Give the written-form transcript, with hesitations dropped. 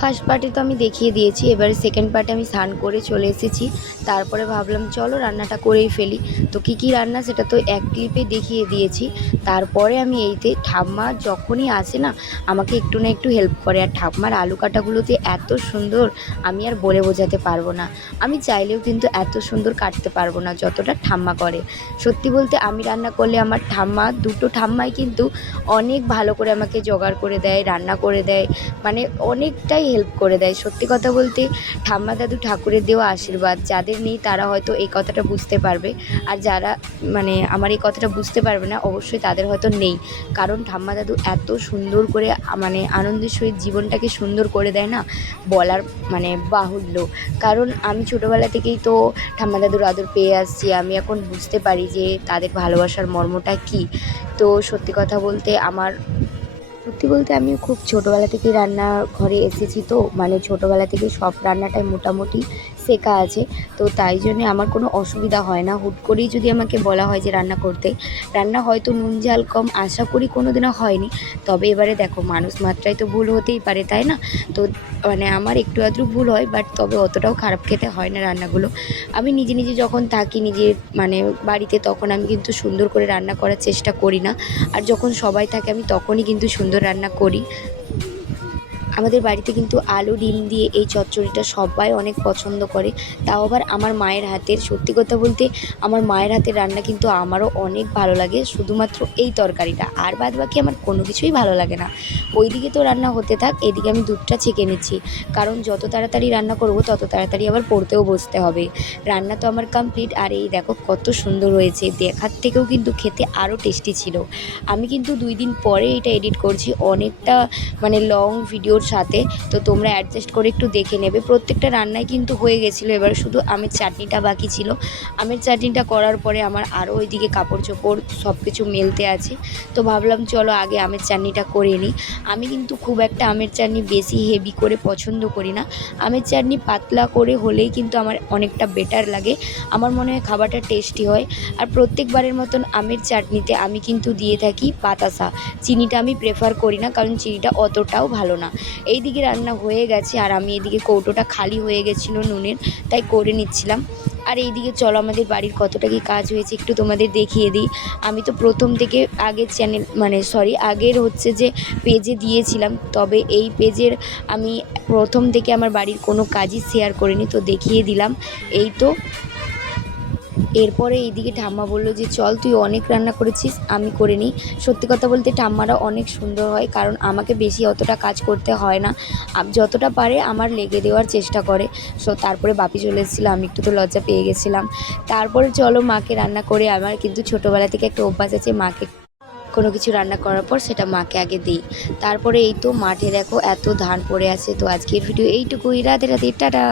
First পার্টে তো আমি দেখিয়ে দিয়েছি, এবারে সেকেন্ড পার্টে আমি স্নান করে চলে এসেছি। তারপরে ভাবলাম চলো রান্নাটা করেই ফেলি। তো কী কী রান্না সেটা তো এক ক্লিপে দেখিয়ে দিয়েছি। তারপরে আমি এইতে ঠাম্মা যখনই আসে না আমাকে একটু না একটু হেল্প করে, আর ঠাম্মার আলু কাটাগুলোতে এত সুন্দর আমি আর বলে বোঝাতে পারবো না। আমি চাইলেও কিন্তু এত সুন্দর কাটতে পারবো না যতটা ঠাম্মা করে। সত্যি বলতে আমি রান্না করলে আমার ঠাম্মা, দুটো ঠাম্মাই কিন্তু অনেক ভালো করে আমাকে জোগাড় করে দেয়, রান্না করে দেয়, মানে অনেকটাই হেল্প করে দেয়। সত্যি কথা বলতে ঠাম্মা দাদু ঠাকুরের দেওয়া আশীর্বাদ, যাদের নেই তারা হয়তো এই কথাটা বুঝতে পারবে, আর যারা মানে আমার এই কথাটা বুঝতে পারবে না অবশ্যই তাদের হয়তো নেই। কারণ ঠাম্মা দাদু এত সুন্দর করে মানে আনন্দের সহিত জীবনটাকে সুন্দর করে দেয় না, বলার মানে বাহুল্য। কারণ আমি ছোটোবেলা থেকেই তো ঠাম্মা দাদুর আদর পেয়ে আসছি, আমি এখন বুঝতে পারি যে তাদের ভালোবাসার মর্মটা কী। তো সত্যি কথা বলতে আমি খুব ছোটোবেলা থেকেই রান্নাঘরে এসেছি, তো মানে ছোটোবেলা থেকে সব রান্নাটাই মোটামুটি শেখা আছে। তো তাই জন্যে আমার কোনো অসুবিধা হয় না। হুট করেই যদি আমাকে বলা হয় যে রান্না করতে, রান্না হয়তো নুন ঝাল কম আশা করি কোনো দিনও হয়নি। তবে এবারে দেখো মানুষ মাত্রায় তো ভুল হতেই পারে, তাই না? তো মানে আমার একটু আধটু ভুল হয়, বাট তবে অতটাও খারাপ খেতে হয় না রান্নাগুলো। আমি নিজে নিজে যখন থাকি নিজের মানে বাড়িতে, তখন আমি কিন্তু সুন্দর করে রান্না করার চেষ্টা করি না। আর যখন সবাই থাকে আমি তখনই কিন্তু সুন্দর রান্না করি। আমাদের বাড়িতে কিন্তু আলু ডিম দিয়ে এই চচ্চড়িটা সবাই অনেক পছন্দ করে, তাও আবার আমার মায়ের হাতের। সত্যি কথা বলতে আমার মায়ের হাতের রান্না কিন্তু আমারও অনেক ভালো লাগে, শুধুমাত্র এই তরকারিটা, আর বাদ বাকি আমার কোনো কিছুই ভালো লাগে না। ওইদিকে তো রান্না হতে থাক, এদিকে আমি দুধটা ছেঁকে নিচ্ছি, কারণ যত তাড়াতাড়ি রান্না করব তত তাড়াতাড়ি আবার পড়তেও বসতে হবে। রান্না তো আমার কমপ্লিট, আর এই দেখো কত সুন্দর হয়েছে, দেখার থেকেও কিন্তু খেতে আরও টেস্টি ছিল। আমি কিন্তু 2 দিন পরে এটা এডিট করছি, অনেকটা মানে লং ভিডিওর সাথে, তো তোমরা অ্যাডজাস্ট করে একটু দেখে নেবে। প্রত্যেকটা রান্নাই কিন্তু হয়ে গেছিলো, এবার শুধু আমের চাটনিটা বাকি ছিল। আমের চাটনিটা করার পরে আমার আরও ওইদিকে কাপড় চোপড় সব কিছু মেলতে আছে, তো ভাবলাম চলো আগে আমের চাটনিটা করে নিই। আমি কিন্তু খুব একটা আমের চাটনি বেশি হেভি করে পছন্দ করি না। আমের চাটনি পাতলা করে হলেই কিন্তু আমার অনেকটা বেটার লাগে, আমার মনে হয় খাবারটা টেস্টি হয়। আর প্রত্যেকবারের মতন আমের চাটনিতে আমি কিন্তু দিয়ে থাকি বাতাসা। চিনিটা আমি প্রেফার করি না, কারণ চিনিটা অতটাও ভালো না। এইদিকে রান্না হয়ে গেছে, আর আমি এদিকে কৌটোটা খালি হয়ে গেছিলো নুনের, তাই করে নিচ্ছিলাম। আর এইদিকে চলো আমাদের বাড়ির কতটা কি কাজ হয়েছে একটু তোমাদের দেখিয়ে দিই। আমি তো প্রথম থেকে আগের চ্যানেল মানে আগের হচ্ছে যে পেজে দিয়েছিলাম, তবে এই পেজের আমি প্রথম থেকে আমার বাড়ির কোনো কাজই শেয়ার করিনি, তো দেখিয়ে দিলাম। এই তো এরপরে এইদিকে ঠাম্মা বললো যে চল তুই অনেক রান্না করেছিস, আমি করে নিই। সত্যি কথা বলতে ঠাম্মারা অনেক সুন্দর হয়, কারণ আমাকে বেশি অতটা কাজ করতে হয় না, যতটা পারে আমার লেগে দেওয়ার চেষ্টা করে। তারপরে বাপি চলে এসেছিলো, আমি একটু তো লজ্জা পেয়ে গেছিলাম। তারপরে চলো মাকে রান্না করে, আমার কিন্তু ছোটোবেলা থেকে একটা অভ্যাস আছে, মাকে কোনো কিছু রান্না করার পর সেটা মাকে আগে দিই। তারপরে এই তো মাঠে দেখো এত ধান পড়ে আছে। তো আজকের ভিডিও এইটুকুই, রাধে রাধে, টাটা।